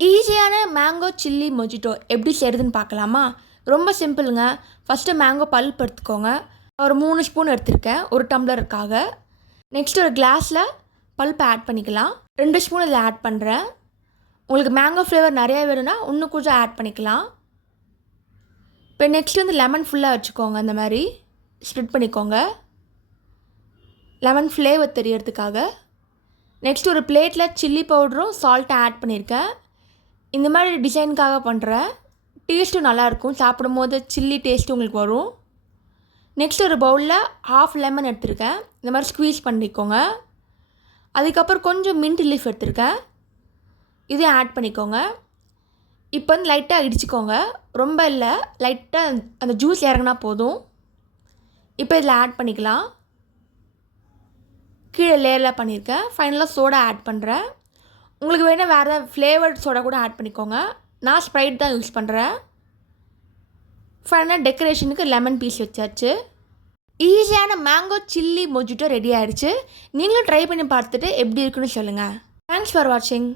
ஈஸியான mango chilli mojito எப்படி செய்கிறதுன்னு பார்க்கலாமா? ரொம்ப சிம்பிளுங்க. ஃபஸ்ட்டு மேங்கோ பல்ப் எடுத்துக்கோங்க. ஒரு 3 ஸ்பூன் எடுத்திருக்கேன், ஒரு டம்ளருக்காக. நெக்ஸ்ட் ஒரு கிளாஸில் பல்ப் ஆட் பண்ணிக்கலாம். 2 ஸ்பூன் இதில் ஆட் பண்ணுறேன். உங்களுக்கு மேங்கோ ஃப்ளேவர் நிறையா வேணும்னா இன்னும் கொஞ்சம் ஆட் பண்ணிக்கலாம். இப்போ நெக்ஸ்ட் வந்து லெமன் ஃபுல்லாக வச்சுக்கோங்க. இந்த மாதிரி ஸ்ப்ரெட் பண்ணிக்கோங்க, லெமன் ஃப்ளேவர் தெரியறதுக்காக. நெக்ஸ்ட் ஒரு பிளேட்டில் சில்லி பவுடரும் சால்ட்டும் ஆட் பண்ணியிருக்கேன். இந்த மாதிரி டிசைனுக்காக பண்ணுறேன். டேஸ்ட்டும் நல்லாயிருக்கும், சாப்பிடும்போது சில்லி டேஸ்ட்டு உங்களுக்கு வரும். நெக்ஸ்ட் ஒரு பவுலில் ஹாஃப் லெமன் எடுத்திருக்கேன். இந்த மாதிரி ஸ்க்வீஸ் பண்ணிக்கோங்க. அதுக்கப்புறம் கொஞ்சம் மின்ட் லீஃப் எடுத்திருக்கேன், இதையும் ஆட் பண்ணிக்கோங்க. இப்போ வந்து லைட்டாக இடிச்சிக்கோங்க, ரொம்ப இல்லை, லைட்டாக அந்த ஜூஸ் இறங்கினா போதும். இப்போ இதில் ஆட் பண்ணிக்கலாம். கீழே லேயரில் பண்ணியிருக்கேன். ஃபைனலாக சோடா ஆட் பண்ணுறேன். உங்களுக்கு வேணால் வேறு ஃப்ளேவர்ட் சோடா கூட ஆட் பண்ணிக்கோங்க. நான் ஸ்ப்ரைட் தான் யூஸ் பண்ணுறேன். ஃபைனலாக டெக்கரேஷனுக்கு லெமன் பீஸ் வச்சாச்சு. ஈஸியான மேங்கோ சில்லி மொஜிட்டோ ரெடி ஆகிடுச்சு. நீங்களும் ட்ரை பண்ணி பார்த்துட்டு எப்படி இருக்குன்னு சொல்லுங்கள். தேங்க்ஸ் ஃபார் வாட்சிங்.